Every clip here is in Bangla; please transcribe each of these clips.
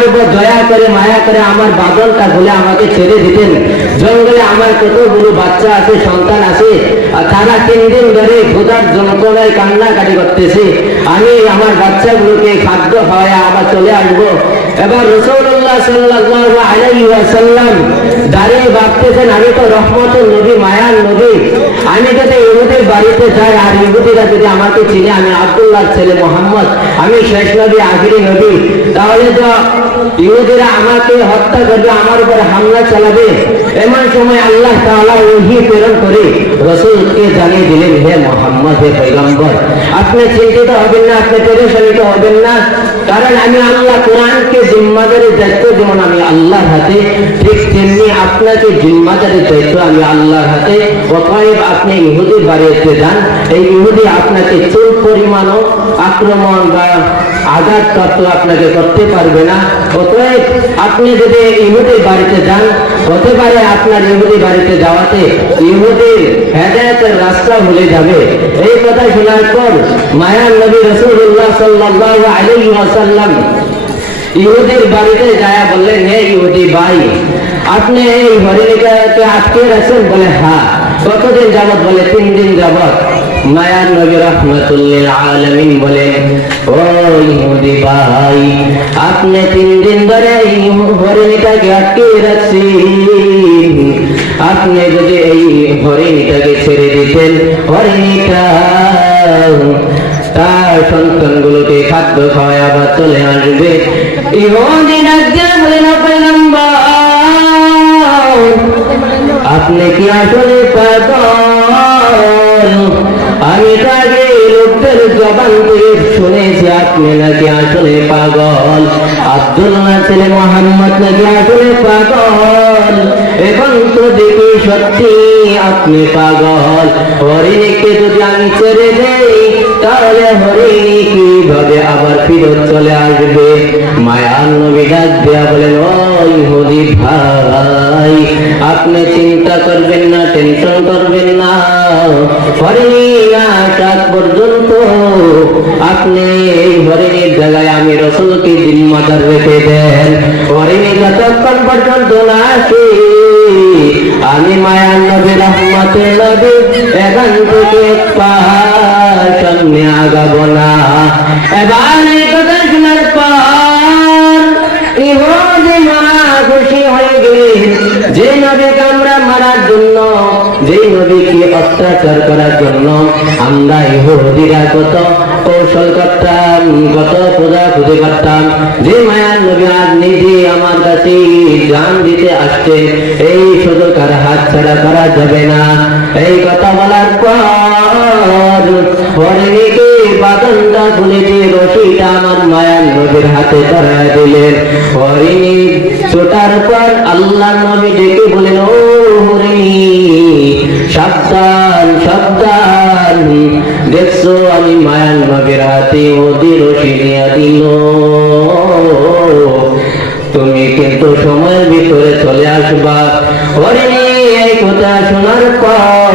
আমার উপর দয়া করে মায়া করে আমার বাঁধনটা খুলে আমাকে ছেড়ে দিতেন। জঙ্গলে আমার কতগুলো বাচ্চা আছে, সন্তান আছে, তারা 3 দিন ধরে ক্ষুধার যন্ত্রণায় কান্নাকাটি করতেছে। আমি আমার বাচ্চাগুলোকে খাদ্য খাওয়ায় আবার চলে আসবো। এবার রাসূলুল্লাহ সাল্লাল্লাহু আলাইহি ওয়াসাল্লাম দাঁড়িয়ে ভাবতেছেন, আমি তো রহমতের নবী, মায়ার নবী, আমি যদি ইহুদির বাড়িতে যাই আর ইহুদিরা যদি আমাকে চিনে আমি আব্দুল্লাহর ছেলে মুহাম্মদ, আমি শেষ নবী, আখিরি নবী, তাহলে তো ইহুদিরা আমাকে হত্যা করবে, আমার উপর হামলা চালাবে। এমন সময় আল্লাহ তাআলা ওহী প্রেরণ করে রাসূলকে জানিয়ে দিলেন, হে মুহাম্মদ, হে পয়গম্বর, আপনি চিন্তিত হবেন না, আপনি পেরেশানিত হবেন না, কারণ আমি আল্লাহ কোরআনকে জিম্মাদারির দায়িত্ব যেমন আমি আল্লাহর হাতে, ঠিক তেমনি আপনাকে জিম্মাদারির দায়িত্ব আমি আল্লাহর হাতে। অতএব আপনি ইহুদির বাড়িতে যান, এই ইহুদি আপনাকে চুল পরিমাণও আক্রমণ বা আঘাত তত্ত্ব আপনাকে করতে পারবে না। অতএব আপনি যদি ইহুদির বাড়িতে যান, হতে পারে আপনার ইহুদি বাড়িতে যাওয়াতে ইহুদির হেদায়েতের রাস্তা ভুলে যাবে। এই কথা শোনার পর মায়ার নবী রাসূলুল্লাহ সাল্লাল্লাহু আলাইহি ওয়াসাল্লাম ইহুদির বাড়িতে যায়, বললেন, হে ইহুদি ভাই, আপনি এই হরিণীটাকে আটকে রাখছেন? বলে হ্যাঁ। কতদিন যাবত? বলে 3 দিন যাবত। মায়ার নবী রাহমাতুল আলামিন বলেন, ও ইহুদি ভাই, আপনি 3 দিন ধরে এই হরিণীটাকে আটকে রাখছেন, আপনি যদি এই হরিণীটাকে ছেড়ে দিতেন, হরিণীটা তার সন্তানগুলোকে খাদ্য খাওয়ায় আবার চলে আসবে। ইহুদি রাজ্যে বলেন, পয়গম্বর, আপনি কি আসলে পাগল? আমি তো আগে লোকদের জবান থেকে শুনেছি আপনি নাকি আসলে পাগল। আব্দুল্লাহ ছেলে মুহাম্মদ নাকি আসলে পাগল। এখন তো দেখি সত্যি আপনি পাগল। হরিণীকে যদি আমি ছেড়ে দেই, তাহলে হরিণী কিভাবে আবার ফিরত চলে আসবে? মায়ার নবী ডাক দেয়া বলেন, ও ইহুদি ভাই, আপনি চিন্তা করবেন না, টেনশন করবেন না, হরিণী না আসার পর্যন্ত আপনি এই হরিণীর জায়গায় আমি রাসূলকে জিম্মাদার রেখে দেন। হরিণী যতক্ষণ পর্যন্ত না আসে আমি মায়ার নবী রহমতের নবী এখান থেকে পা সামনে আগাবো না। এবার এই কথা শোনার পর ইহুদি মহা খুশি হয়ে গেলেন। যে নবীকে আমরা মারার জন্য, যে নবীকে অত্যাচার করার জন্য আমরা ইহুদিরা কত কৌশল করতাম, কত খোঁজাখুঁজি করতাম, যে মায়ার নবী আজ নিজে আমার কাছে জান দিতে আসছে, এই সুযোগ আর হাত ছাড়া করা যাবে না। এই কথা বলার পর হরিণীকে বাঁধনটা খুলে দিয়ে রশিটা আমার মায়ার নবীর হাতে ধরায় দিলেন। হরিণী ছোটার পর আল্লাহ নবী ডেকে বলেন, ও হরিণী, সাবধান সাবধান, দেখছো আমি মায়ার নবীর হাতে ওদের রশি নিয়ে দিল, তুমি কিন্তু সময়ের ভিতরে চলে আসবা। হরিণী এই কথা শোনার পর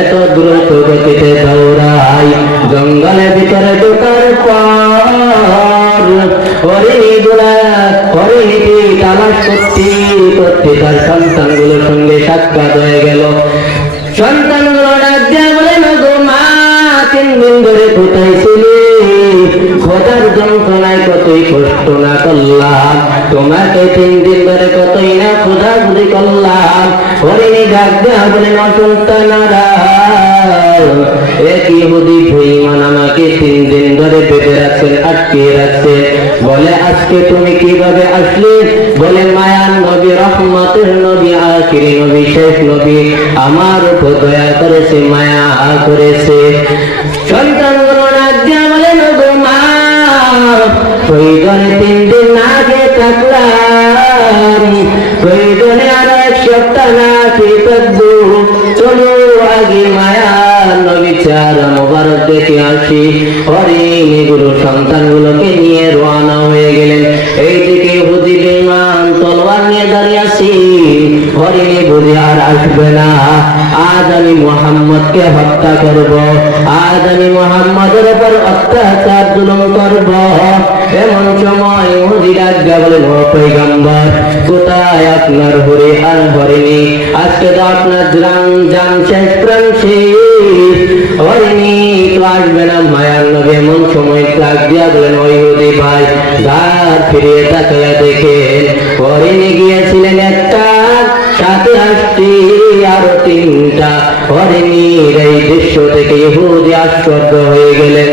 এত দ্রুত গতিতে দৌড়ায়। জঙ্গলের ভিতরে ঢোকার পর হরিণীটি তালাশ করতে করতে তার সন্তানগুলোর সঙ্গে সাক্ষাৎ হয়ে গেল। সন্তানগুলো ডাক দিয়ে বলেন, গো মা, 3 দিন ধরে কোথায় ছিলে? খোঁজার যন্ত্রণায় কতই কষ্ট না করলাম, তোমাকে 3 দিন ধরে কতই না খোঁজাখুঁজি করলাম। হরিণী ডাক দেয়া বলেন, অসন্তানারা, এক ইহুদি বেঈমান আমাকে 3 দিন ধরে বেঁধে রাখছেন, আটকে রাখছেন। বলে, আজকে তুমি কিভাবে আসলে? বলে, মায়ার নবী রহমতের নবী আখিরি নবী শেষ নবী আমার উপর দয়া করেছে, মায়া করেছে। সন্তানগুলো ডাক দেয়া বলেন, গো মা, প্রয়োজনে 3 দিন না খেয়ে থাকলাম, প্রয়োজনে আরো 1 সপ্তাহ না খেয়ে থাকবো, চলো আগে মায়ার নবী চেহারা মোবারক দেখে আসি। হরিণী গুরু সন্তানগুলোকে নিয়ে রওনা হয়ে গেলেন। এইদিকে ইহুদি বেঈমান তলোয়ার নিয়ে দাঁড়িয়ে আছি। হরিণী বুঝি আর আসবে না, আজ আমি মুহাম্মদকে হত্যা করব, আজ আমি মুহাম্মদের উপর অত্যাচার জুলুম করব। এমন সময় ইহুদি ডাক বলেন ও পয়গম্বর কোথায় আপনার হরি আর হরিণী? আজকে তো আপনার জান শেষ প্রাণ শেষ, হরিণী তো আসবে না। মায়ার নবী এমন সময় ডাক দিয়া বলেন ও ইহুদি ভাই, ঘাট ফিরিয়ে তাকায়া দেখেন হরিণী গিয়েছিলেন একটা, সাথে আসছি আরো 3টা হরিণীর। এই দৃশ্য থেকে ইহুদি আশ্চর্য হয়ে গেলেন,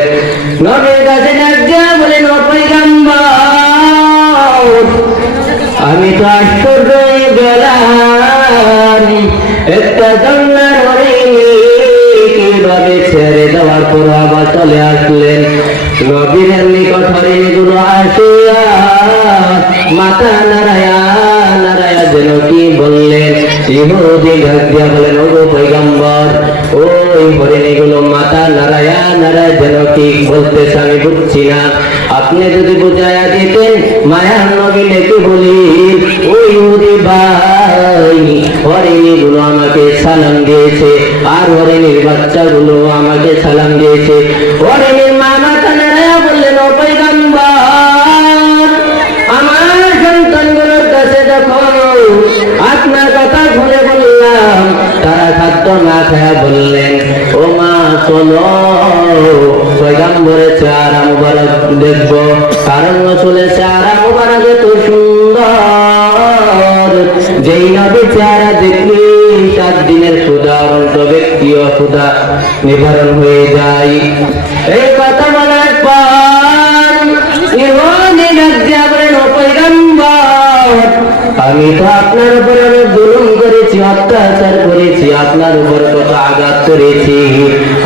নবীর কাছে ডাক দিয়া বলেন ও পয়গম্বর আমি তো আশ্চর্য হয়ে গেলাম, একটা জঙ্গলার হরিণী কিভাবে ছেড়ে দেওয়ার পর আবার চলে আসলেন? নবীর নিকট হরিণীগুলো আসিয়া মাথা নারায়া নারায়া যেন কি বললেন। ইহুদি ডাক দিয়া বলেন ও পয়গম্বর ওই হরিণীগুলো মাথা নারায়া নারায়া যেন কি বলতেছে আমি বুঝছি না, আপনি যদি বুঝাইয়া দিতেন। মায়ার নবী কি বলি ও ইহুদি ভাই, হরিণীগুলো আমাকে সালাম দিয়েছে আর হরিণীর বাচ্চাগুলো আমাকে সালাম দিয়েছে। হরিণীর মা মাথা নারায়া বললেন ও পয়গম্বর আমার সন্তানগুলোর কাছে দেখো, আপনার কথা ভুলে বললাম, তারা খাদ্য না খায়া বললেন ও মা চলো পয়গম্বরের চেহারা মুবারক দেখবো, কারণ রাসূলের চেহারা মুবারক এত সুন্দর, যেই নবী চেহারা দেখলি 7 দিনের ক্ষুধা অন্ত ব্যক্তিও ক্ষুধা নিবারণ হয়ে যায়। এই কথা বলার পর ইহুদি ডাক দিয়া বলেন ও পয়গম্বর আমি তো আপনার উপরে অনেক জুলুম করেছি, অত্যাচার করেছি, আপনার উপর কত আঘাত করেছি,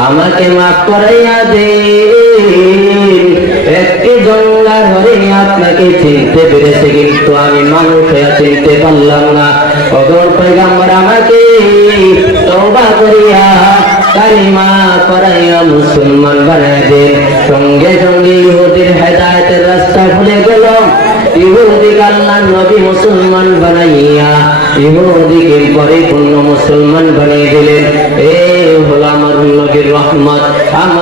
আমাকে মাফ করাইয়া দেন। একটি জঙ্গলার হরিণী আপনাকে চিনতে পেরেছে, কিন্তু আমি মানুষ হয়ে চিনতে পারলাম না। ওগো পয়গম্বর আমাকে তওবা করিয়া কালিমা পড়াইয়া মুসলমান বানায় দেন। সঙ্গে সঙ্গে ইহুদির হেদায়েতের রাস্তা খুলে গেল, ইহুদিকে আল্লাহর নবী মুসলমান বানাইয়া ইহুদিকে পরিপূর্ণ মুসলমান বানিয়ে দিলেন। এই হলো আমার নবীর রহমত। আমার